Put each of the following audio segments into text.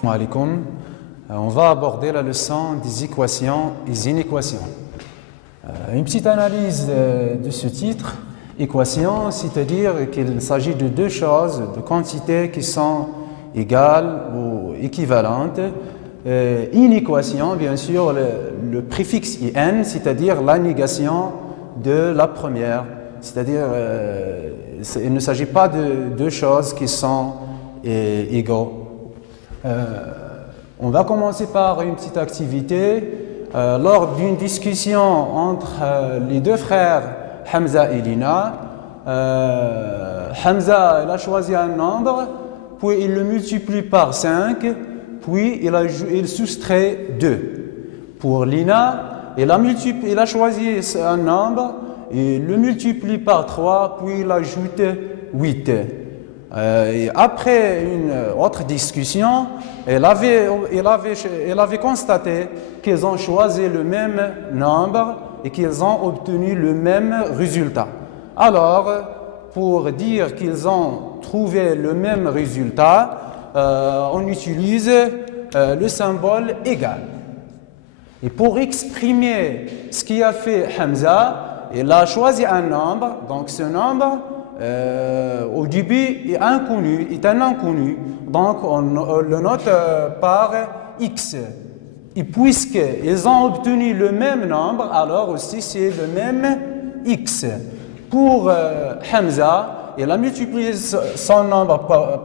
Assalamu alaikum. On va aborder la leçon des équations et inéquations. Une petite analyse de ce titre, équation, c'est-à-dire qu'il s'agit de deux choses, de quantités qui sont égales ou équivalentes. Inéquation, bien sûr, le préfixe in, c'est-à-dire la négation de la première. C'est-à-dire, il ne s'agit pas de deux choses qui sont égaux. On va commencer par une petite activité. Lors d'une discussion entre les deux frères Hamza et Lina, Hamza il a choisi un nombre, puis il le multiplie par 5, puis il soustrait 2. Pour Lina, il a choisi un nombre, il le multiplie par 3, puis il ajoute 8. Et après une autre discussion, elle avait constaté qu'ils ont choisi le même nombre et qu'ils ont obtenu le même résultat. Alors, pour dire qu'ils ont trouvé le même résultat, on utilise le symbole égal. Et pour exprimer ce qui a fait Hamza, il a choisi un nombre, donc ce nombre, au début est un inconnu, donc on le note par x. Et puisqu'ils ont obtenu le même nombre, alors aussi c'est le même x. Pour Hamza, il a multiplié son nombre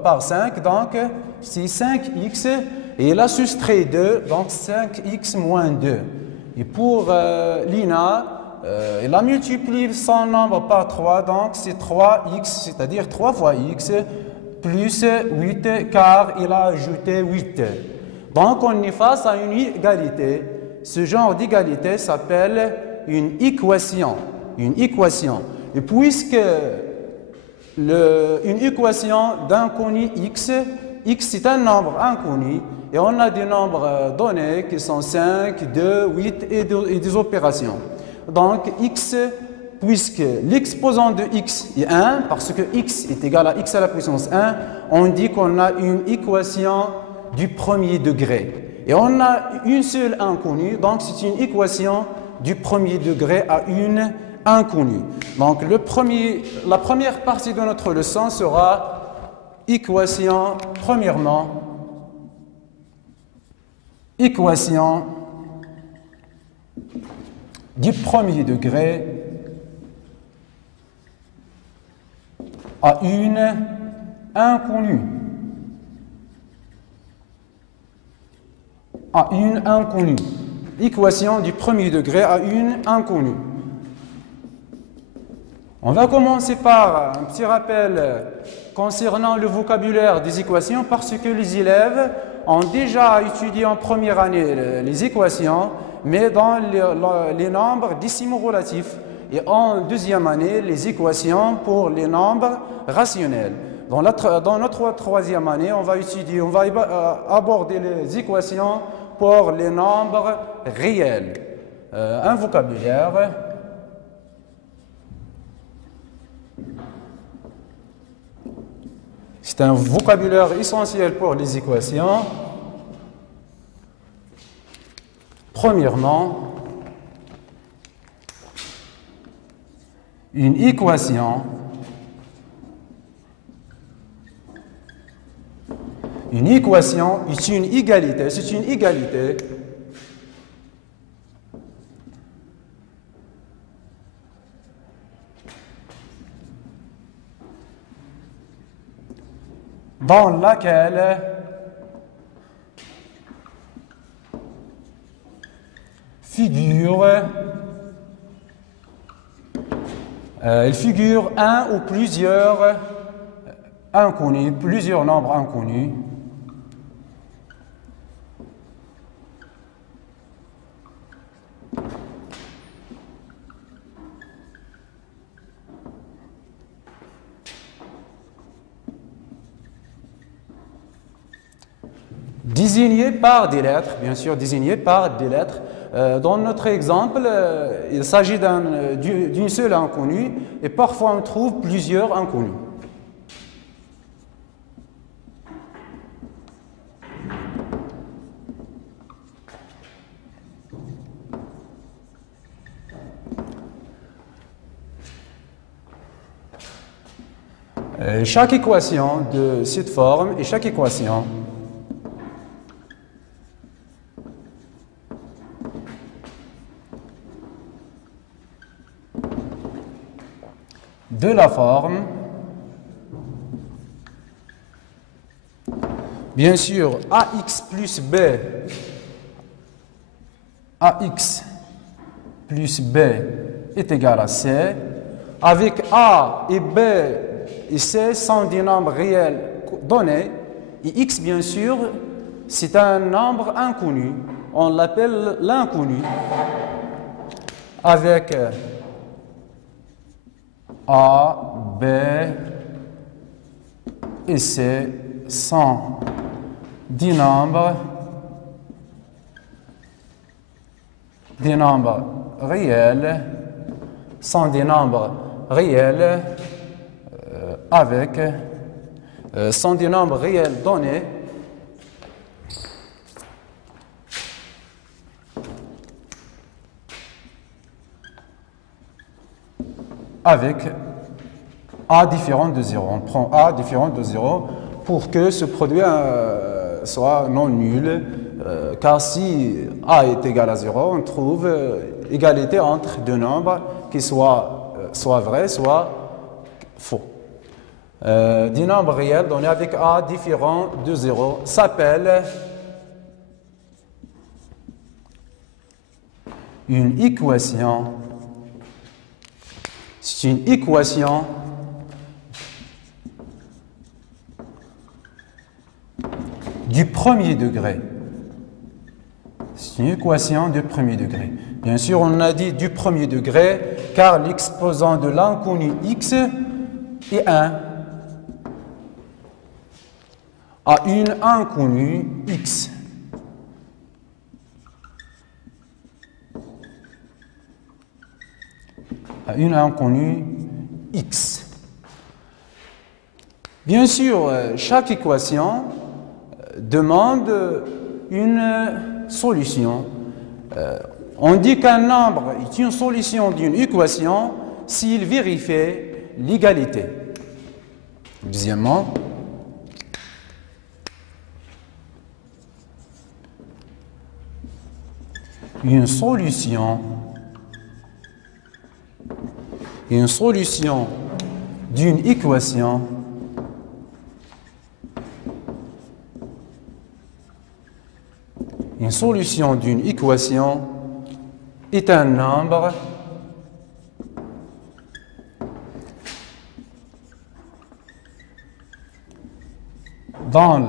par 5, donc c'est 5x, et il a soustrait 2, donc 5x moins 2. Et pour Lina, il a multiplié son nombre par 3, donc c'est 3x, c'est-à-dire 3 fois x, plus 8, car il a ajouté 8. Donc on est face à une égalité. Ce genre d'égalité s'appelle une équation. Et puisque une équation d'inconnu x c'est un nombre inconnu, et on a des nombres donnés qui sont 5, 2, 8 et des opérations. Donc x, puisque l'exposant de x est 1, parce que x est égal à x à la puissance 1, on dit qu'on a une équation du premier degré. Et on a une seule inconnue, donc c'est une équation du premier degré à une inconnue. Donc la première partie de notre leçon sera équation, premièrement, équation du premier degré à une inconnue. Équation du premier degré à une inconnue. On va commencer par un petit rappel concernant le vocabulaire des équations, parce que les élèves ont déjà étudié en première année les équations, mais dans les nombres décimaux relatifs, et en deuxième année, les équations pour les nombres rationnels. Dans notre troisième année, on va aborder les équations pour les nombres réels. Un vocabulaire. C'est un vocabulaire essentiel pour les équations. Premièrement, une équation est une égalité. C'est une égalité dans laquelle il figure un ou plusieurs inconnus, plusieurs nombres inconnus. Désignés par des lettres, bien sûr, désignés par des lettres. Dans notre exemple, il s'agit d'une seule inconnue, et parfois on trouve plusieurs inconnus. Chaque équation de cette forme et chaque équation de la forme, bien sûr, ax plus b est égal à c, avec a et b et c sont des nombres réels donnés, et x, bien sûr, c'est un nombre inconnu, on l'appelle l'inconnu, avec a, b et c sont des nombres réels, sont des nombres réels donnés avec a différent de 0. On prend a différent de 0 pour que ce produit soit non nul, car si a est égal à 0, on trouve égalité entre deux nombres qui soient vrais, soit faux. Des nombres réels donnés avec a différent de 0 s'appelle une équation. C'est une équation du premier degré. C'est une équation du premier degré. Bien sûr, on a dit du premier degré car l'exposant de l'inconnu x est 1 à une inconnue x. À une inconnue x. Bien sûr, chaque équation demande une solution. On dit qu'un nombre est une solution d'une équation s'il vérifie l'égalité. Deuxièmement, une solution d'une équation est un nombre dans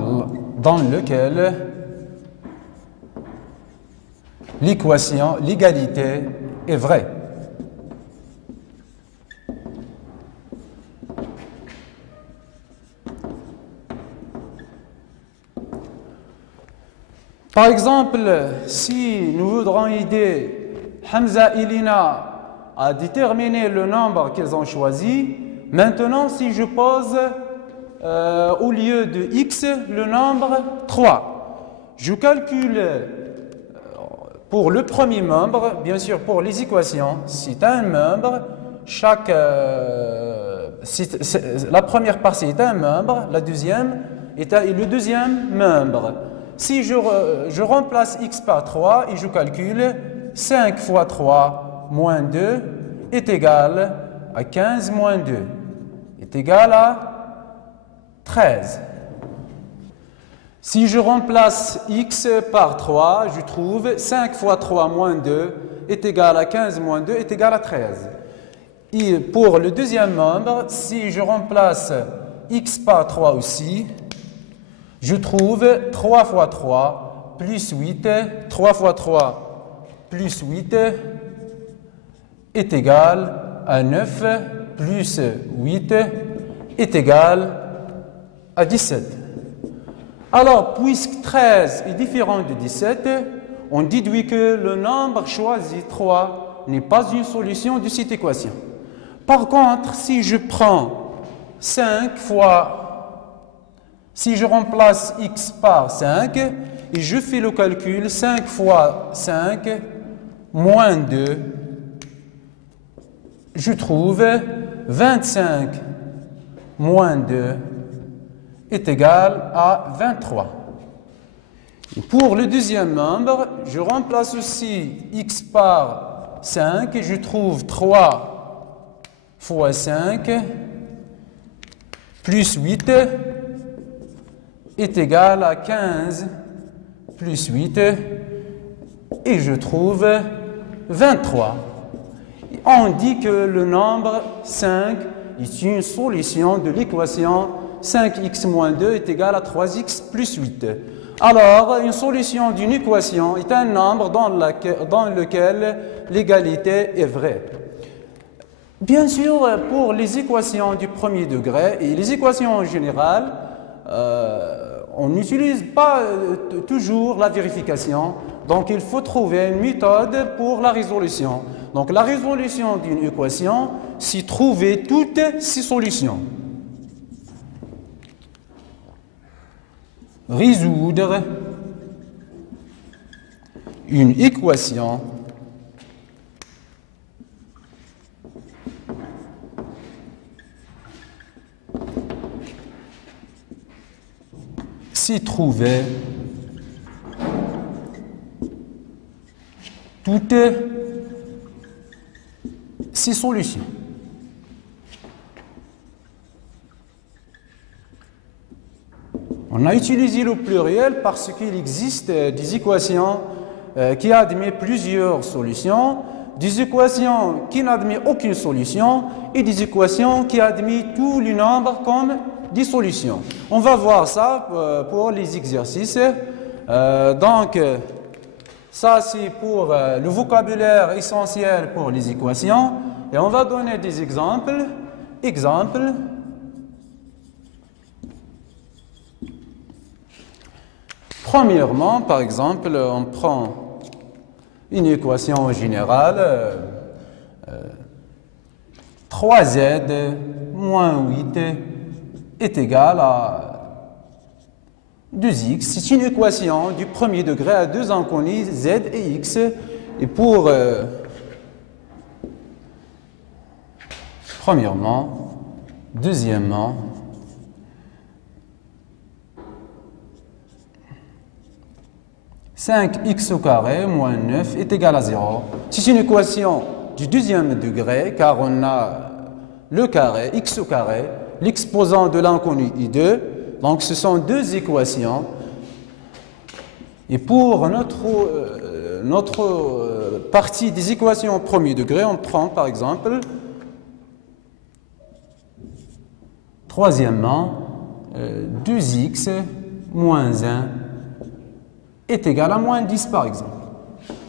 lequel l'égalité est vraie. Par exemple, si nous voudrons aider Hamza et Lina à déterminer le nombre qu'ils ont choisi, maintenant si je pose au lieu de x le nombre 3, je calcule pour le premier membre, bien sûr pour les équations, c'est un membre, la première partie est un membre, la deuxième est le deuxième membre. Si je remplace x par 3 et je calcule 5 fois 3 moins 2 est égal à 15 moins 2 est égal à 13. Si je remplace x par 3, je trouve 5 fois 3 moins 2 est égal à 15 moins 2 est égal à 13. Et pour le deuxième membre, si je remplace x par 3 aussi, je trouve 3 fois 3 plus 8, 3 fois 3 plus 8 est égal à 9 plus 8 est égal à 17. Alors, puisque 13 est différent de 17, on déduit que le nombre choisi 3 n'est pas une solution de cette équation. Par contre, si je prends 5 fois si je remplace x par 5 et je fais le calcul 5 fois 5 moins 2, je trouve 25 moins 2 est égal à 23. Et pour le deuxième nombre, je remplace aussi x par 5 et je trouve 3 fois 5 plus 8 est égal à 15 plus 8 et je trouve 23. On dit que le nombre 5 est une solution de l'équation 5x moins 2 est égal à 3x plus 8. Alors, une solution d'une équation est un nombre dans lequel l'égalité est vraie. Bien sûr, pour les équations du premier degré et les équations en général, on n'utilise pas toujours la vérification. Donc, il faut trouver une méthode pour la résolution. Donc, la résolution d'une équation, c'est trouver toutes ses solutions. Résoudre une équation c'est trouver toutes ces solutions. On a utilisé le pluriel parce qu'il existe des équations qui admettent plusieurs solutions, des équations qui n'admettent aucune solution et des équations qui admettent tous les nombres comme des solutions. On va voir ça pour les exercices. Donc, ça c'est pour le vocabulaire essentiel pour les équations. Et on va donner des exemples. Premièrement, par exemple, on prend une équation générale, 3z moins 8 est égal à 2x. C'est une équation du premier degré à deux inconnus, z et x. Et pour, premièrement, deuxièmement, « 5x au carré moins 9 est égal à 0 ». C'est une équation du deuxième degré car on a le carré, x au carré, l'exposant de l'inconnu est 2. Donc ce sont deux équations. Et pour notre partie des équations au premier degré, on prend par exemple, troisièmement, 2x moins 1 est égal à moins 10 par exemple.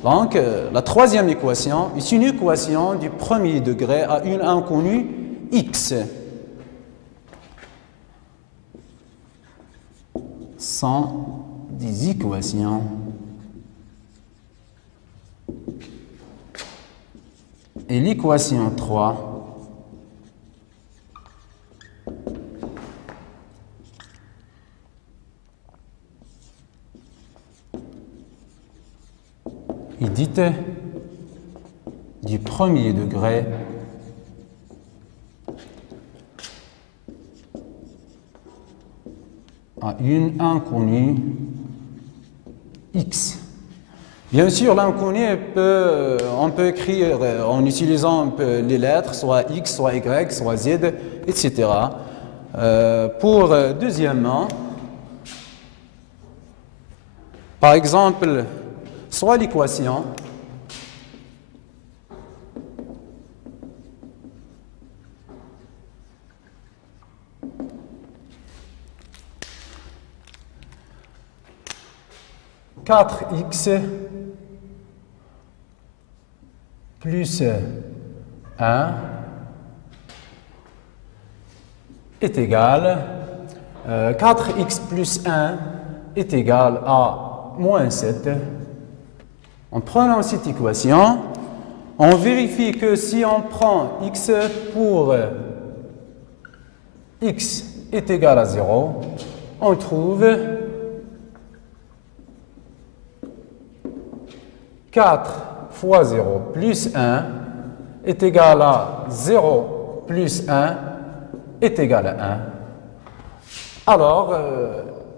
Donc, la troisième équation est une équation du premier degré à une inconnue x. Sont des équations et l'équation 3 est dite du premier degré à une inconnue x. Bien sûr, l'inconnu, on peut écrire en utilisant les lettres, soit x, soit y, soit z, etc. Pour deuxièmement, par exemple, soit l'équation « 4x plus 1 est égal 4x plus 1 est égal à moins 7. En prenant cette équation, on vérifie que si on prend x pour x est égal à 0, on trouve 4 fois 0 plus 1 est égal à 0 plus 1 est égal à 1. Alors,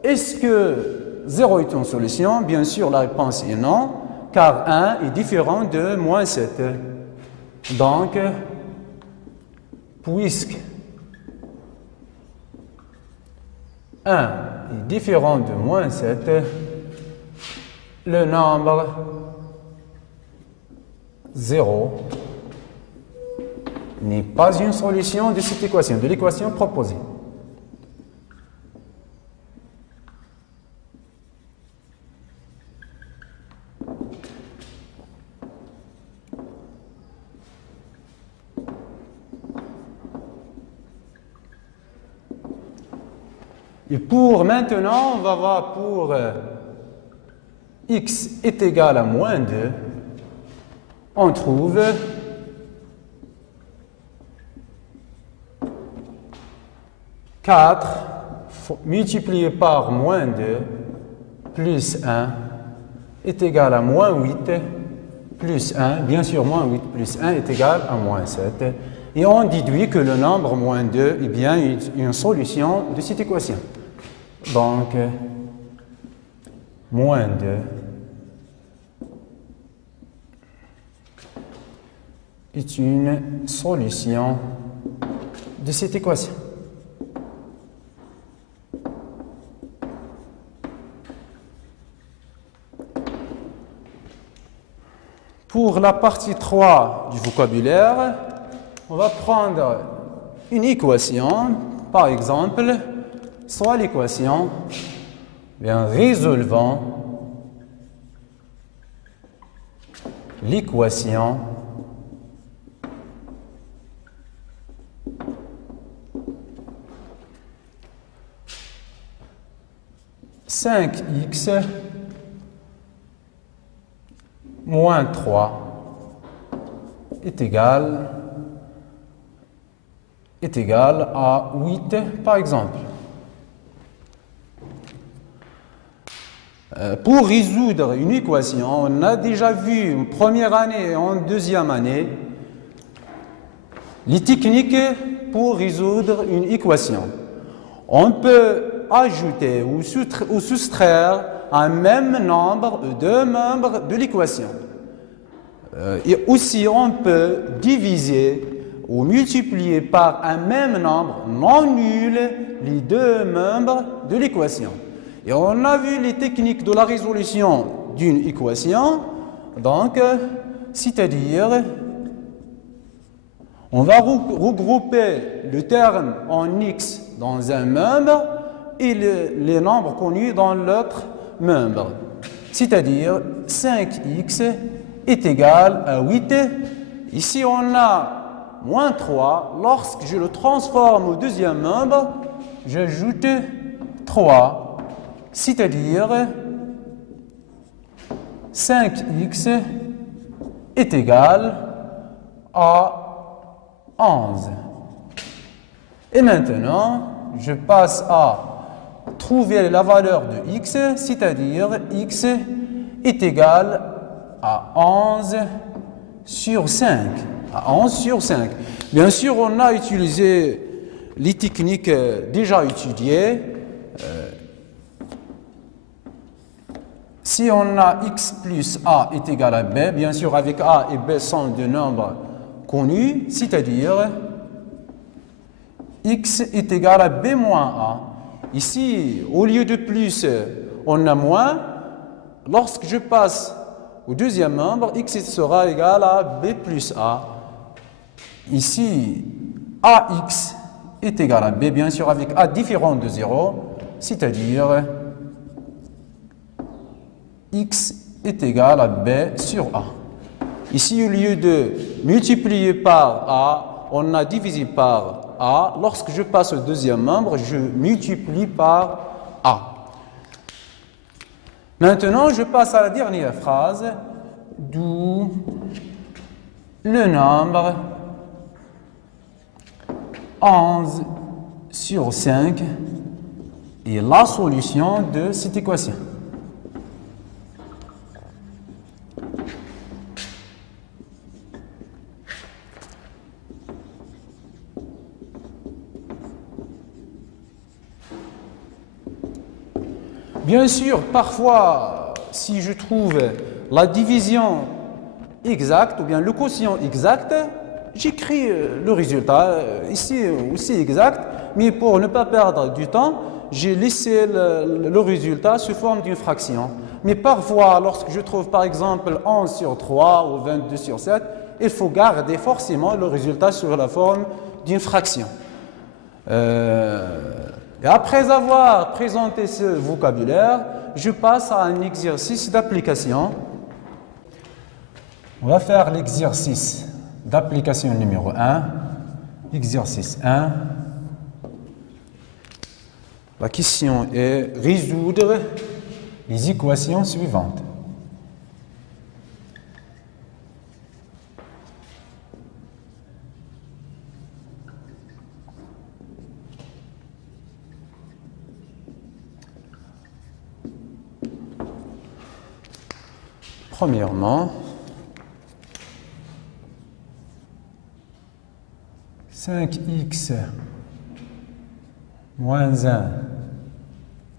est-ce que 0 est une solution? Bien sûr, la réponse est non, car 1 est différent de moins 7. Donc, puisque 1 est différent de moins 7, le nombre 0 n'est pas une solution de cette équation, de l'équation proposée. Et pour maintenant, on va voir pour x est égal à moins 2, on trouve quatre multiplié par moins 2 plus 1 est égal à moins 8 plus 1. Bien sûr, moins 8 plus 1 est égal à moins 7. Et on déduit que le nombre moins 2 est bien une solution de cette équation. Donc, moins 2 est une solution de cette équation. Pour la partie 3 du vocabulaire, on va prendre une équation, par exemple, soit l'équation, bien résolvant l'équation cinq x moins 3 est égal à 8, par exemple. Pour résoudre une équation, on a déjà vu en première année et en deuxième année les techniques pour résoudre une équation. On peut ajouter ou soustraire un même nombre ou deux membres de l'équation. Et aussi, on peut diviser ou multiplier par un même nombre non nul les deux membres de l'équation. Et on a vu les techniques de la résolution d'une équation, donc, c'est-à-dire, on va regrouper le terme en x dans un membre et les nombres connus dans l'autre membre. C'est-à-dire, 5x est égal à 8. Ici, on a moins 3. Lorsque je le transforme au deuxième membre, j'ajoute 3. C'est-à-dire 5x est égal à 11. Et maintenant, je passe à trouver la valeur de x, c'est-à-dire x est égal à 11 sur 5. À 11 sur 5. Bien sûr, on a utilisé les techniques déjà étudiées. Si on a x plus a est égal à b, bien sûr avec a et b sont des nombres connus, c'est-à-dire x est égal à b moins a. Ici, au lieu de plus, on a moins. Lorsque je passe au deuxième membre, x sera égal à b plus a. Ici, ax est égal à b, bien sûr avec a différent de 0, c'est-à-dire x est égal à b sur a. Ici, au lieu de multiplier par a, on a divisé par a. Lorsque je passe au deuxième membre, je multiplie par a. Maintenant, je passe à la dernière phrase, d'où le nombre 11 sur 5 est la solution de cette équation. Bien sûr, parfois, si je trouve la division exacte ou bien le quotient exact, j'écris le résultat ici aussi exact, mais pour ne pas perdre du temps, j'ai laissé le résultat sous forme d'une fraction. Mais parfois, lorsque je trouve par exemple 11 sur 3 ou 22 sur 7, il faut garder forcément le résultat sur la forme d'une fraction. Et après avoir présenté ce vocabulaire, je passe à un exercice d'application. On va faire l'exercice d'application numéro 1. Exercice 1. La question est résoudre les équations suivantes. Premièrement, 5x moins 1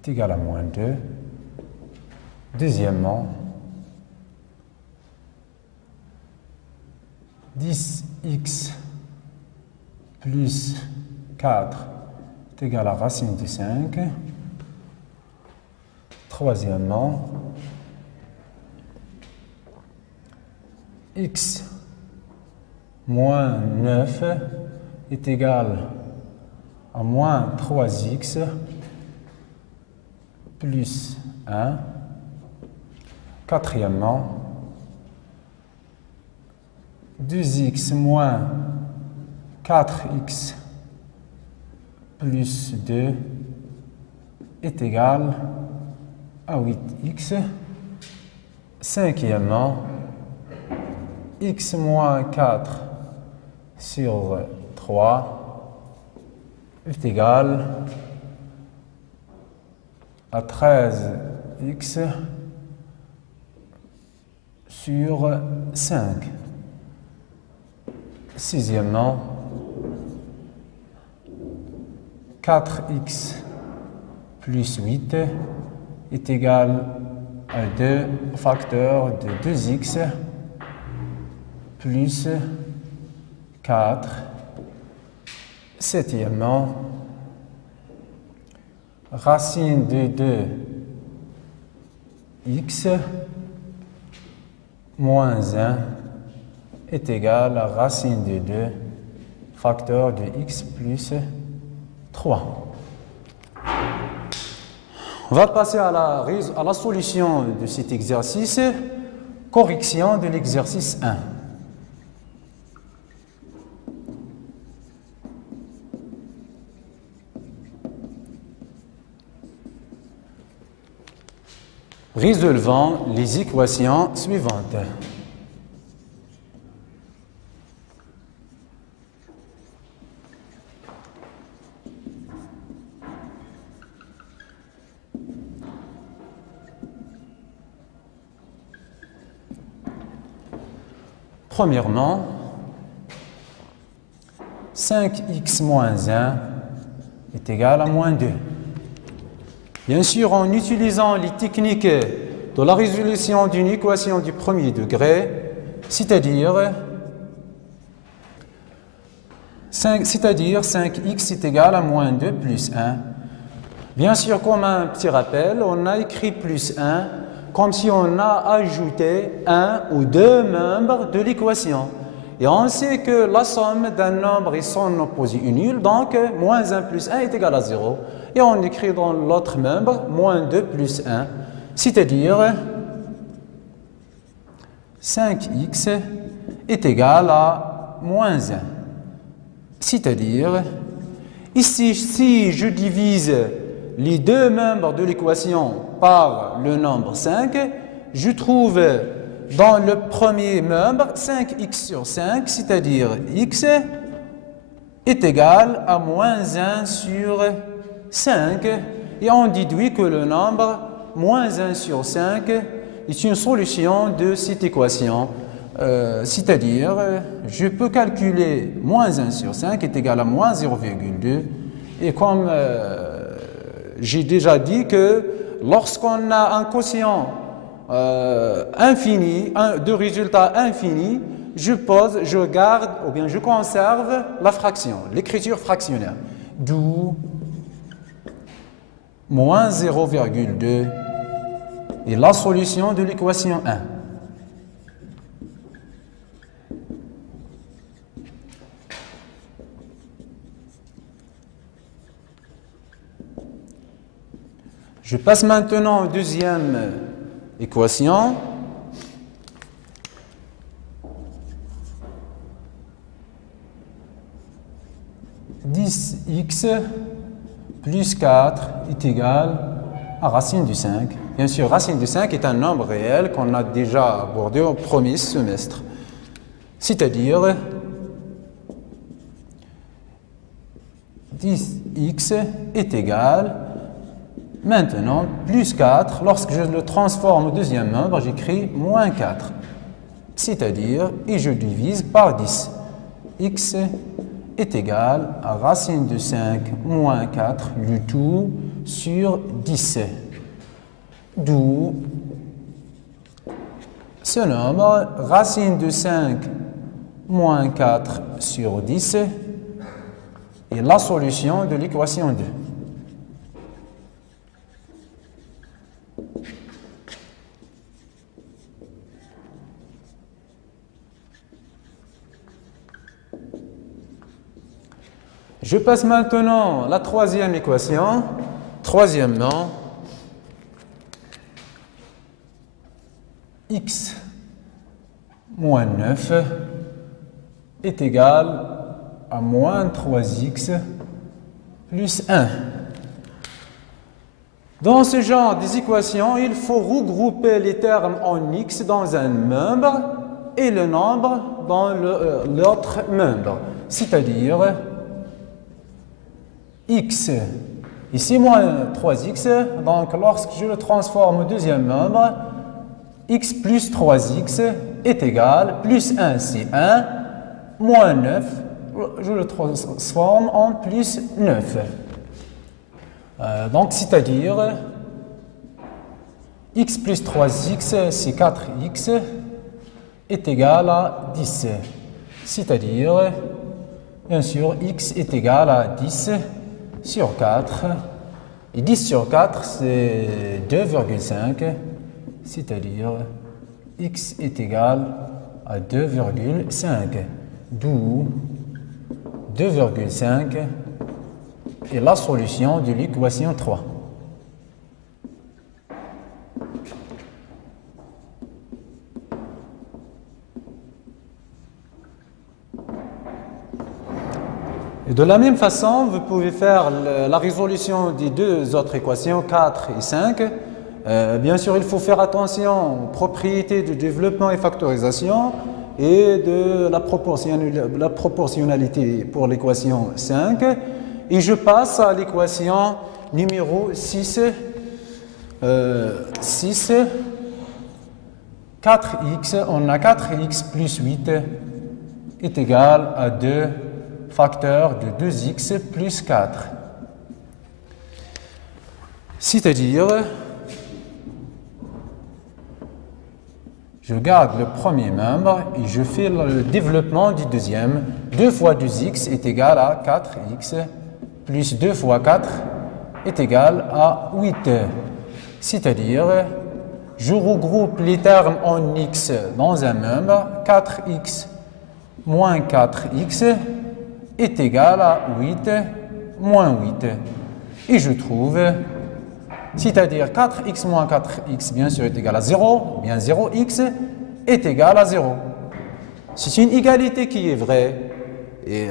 est égal à moins 2. Deuxièmement, 10x plus 4 est égal à racine de 5. Troisièmement, x moins 9 est égal à moins 3x plus 1. Quatrièmement, 2x moins 4x plus 2 est égal à 8x. Cinquièmement, x moins 4 sur 3 est égal à 13x sur 5. Sixièmement, 4x plus 8 est égal à 2 facteurs de 2x plus 4. Septièmement, racine de 2x moins 1 est égal à racine de 2 facteur de x plus 3. On va passer à la solution de cet exercice. Correction de l'exercice 1. Résolvant les équations suivantes. Premièrement, 5x moins 1 est égal à moins 2. Bien sûr, en utilisant les techniques de la résolution d'une équation du premier degré, c'est-à-dire 5x est égal à moins 2 plus 1. Bien sûr, comme un petit rappel, on a écrit plus 1 comme si on a ajouté un ou deux membres de l'équation. Et on sait que la somme d'un nombre et son opposé est nulle, donc moins 1 plus 1 est égal à 0. Et on écrit dans l'autre membre moins 2 plus 1, c'est-à-dire 5x est égal à moins 1. C'est-à-dire, ici, si je divise les deux membres de l'équation par le nombre 5, je trouve dans le premier membre 5x sur 5, c'est-à-dire x est égal à moins 1 sur 5. Et on déduit que le nombre moins 1 sur 5 est une solution de cette équation. C'est-à-dire, je peux calculer moins 1 sur 5 est égal à moins 0,2. Et comme j'ai déjà dit que lorsqu'on a un quotient infini, de résultats infinis, je garde ou bien je conserve la fraction, l'écriture fractionnaire. D'où moins 0,2 est la solution de l'équation 1. Je passe maintenant aux deuxième équation. X plus 4 est égal à racine du 5. Bien sûr, racine du 5 est un nombre réel qu'on a déjà abordé au premier semestre. C'est-à-dire 10x est égal, maintenant, plus 4. Lorsque je le transforme au deuxième nombre, j'écris moins 4. C'est-à-dire, et je divise par 10. X est égal à racine de 5 moins 4, le tout sur 10. D'où ce nombre, racine de 5 moins 4 sur 10, est la solution de l'équation 2. Je passe maintenant à la troisième équation. Troisièmement, x moins 9 est égal à moins 3x plus 1. Dans ce genre des équations, il faut regrouper les termes en x dans un membre et le nombre dans l'autre membre. C'est-à-dire x, ici moins 3x, donc lorsque je le transforme au deuxième membre, x plus 3x est égal, plus 1 c'est 1, moins 9, je le transforme en plus 9. Donc c'est-à-dire x plus 3x c'est 4x est égal à 10. C'est-à-dire, bien sûr, x est égal à 10 sur 4. Et 10 sur 4, c'est 2,5. C'est-à-dire, x est égal à 2,5. D'où 2,5 est la solution de l'équation 3. Et de la même façon, vous pouvez faire la résolution des deux autres équations, 4 et 5. Bien sûr, il faut faire attention aux propriétés de développement et factorisation et de la proportionnalité pour l'équation 5. Et je passe à l'équation numéro 6. 4x, on a 4x plus 8 est égal à 2 facteur de 2x plus 4. C'est-à-dire, je garde le premier membre et je fais le développement du deuxième. 2 fois 2x est égal à 4x plus 2 fois 4 est égal à 8. C'est-à-dire, je regroupe les termes en x dans un membre. 4x moins 4x est égal à 8 moins 8. Et je trouve, c'est-à-dire 4x moins 4x, bien sûr, est égal à 0, bien 0x est égal à 0. C'est une égalité qui est vraie. Et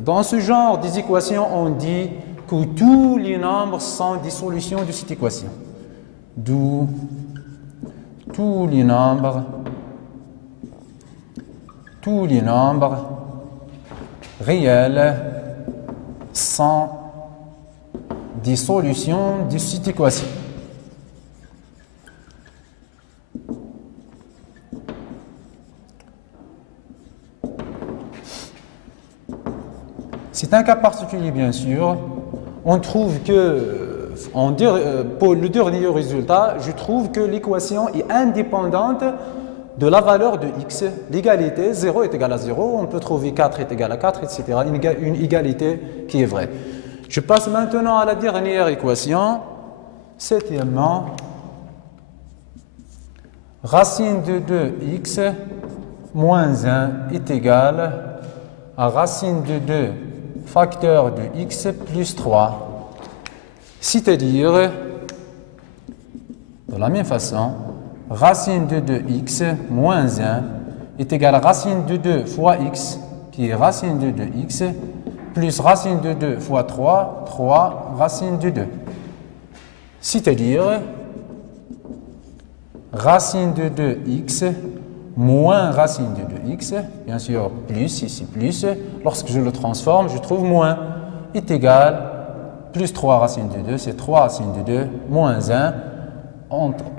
dans ce genre des équations, on dit que tous les nombres sont des solutions de cette équation. D'où tous les nombres réels sont des solutions de cette équation. C'est un cas particulier, bien sûr. On trouve que pour le dernier résultat, je trouve que l'équation est indépendante de la valeur de x. L'égalité, 0 est égal à 0, on peut trouver 4 est égal à 4, etc. Une égalité qui est vraie. Je passe maintenant à la dernière équation. Septièmement, racine de 2x moins 1 est égal à racine de 2 facteur de x plus 3. C'est-à-dire, de la même façon, racine de 2x moins 1 est égal à racine de 2 fois x, qui est racine de 2x, plus racine de 2 fois 3, 3 racine de 2. C'est-à-dire, racine de 2x moins racine de 2x, bien sûr plus, ici plus, lorsque je le transforme, je trouve moins, est égal, plus 3 racine de 2, c'est 3 racine de 2, moins 1,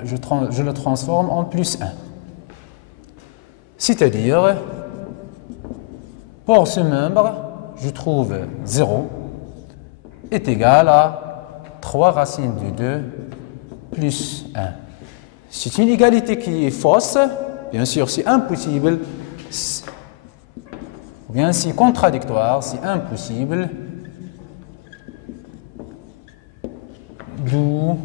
je le transforme en plus 1. C'est-à-dire, pour ce membre, je trouve 0 est égal à 3 racines de 2 plus 1. C'est une égalité qui est fausse, bien sûr c'est impossible, ou bien c'est contradictoire, c'est impossible, d'où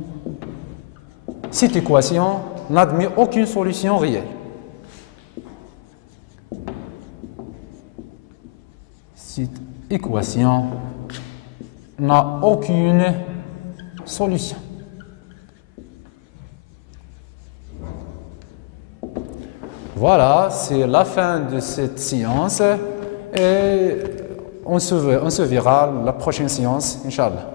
cette équation n'admet aucune solution réelle. Cette équation n'a aucune solution. Voilà, c'est la fin de cette séance et on se verra la prochaine séance, Inch'Allah.